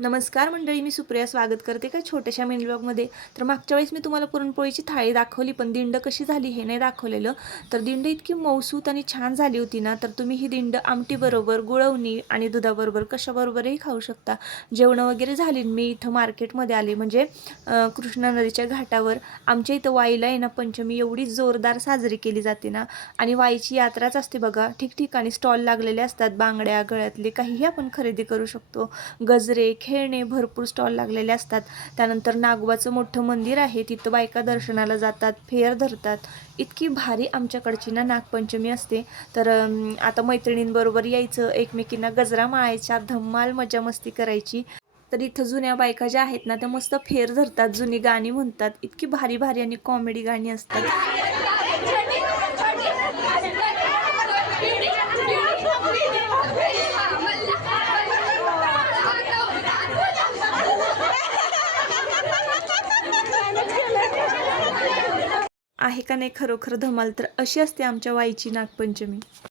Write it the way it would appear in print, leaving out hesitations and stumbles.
नमस्कार मंडळी, मी सुप्रिया स्वागत करते काय छोट्याशा मिनी ब्लॉगमध्ये. तर मागच्या वेळेस मी तुम्हाला पुरणपोळीची थाळी दाखवली, पण दिंड कशी झाली हे नाही दाखवलेलं. तर दिंड इतकी मौसूत आणि छान झाली होती ना, तर तुम्ही ही दिंड आमटीबरोबर, गुळवणी आणि दुधाबरोबर कशाबरोबरही खाऊ शकता. जेवणं वगैरे झाली. मी इथं मार्केटमध्ये आले, म्हणजे कृष्णा नदीच्या घाटावर. आमच्या इथं वाईला आहे ना पंचमी एवढी जोरदार साजरी केली जाते ना, आणि वाईची यात्राच असते बघा. ठिकठिकाणी स्टॉल लागलेले असतात, बांगड्या गळ्यातले काहीही आपण खरेदी करू शकतो. गजरे, खेळणे, भरपूर स्टॉल लागलेले असतात. त्यानंतर नागोबाचं मोठं मंदिर आहे, तिथं बायका दर्शनाला जातात, फेर धरतात. इतकी भारी आमच्याकडची ना नागपंचमी असते. तर आता मैत्रिणींबरोबर यायचं, एकमेकींना गजरा माळायच्या, धम्माल मजा मस्ती करायची. तर इथं जुन्या बायका ज्या आहेत ना, त्या मस्त फेर धरतात, जुनी गाणी म्हणतात. इतकी भारी भारी आणि कॉमेडी गाणी असतात. आहे का नाही खरोखर धमाल. तर अशी असते आमच्या वाईची नागपंचमी.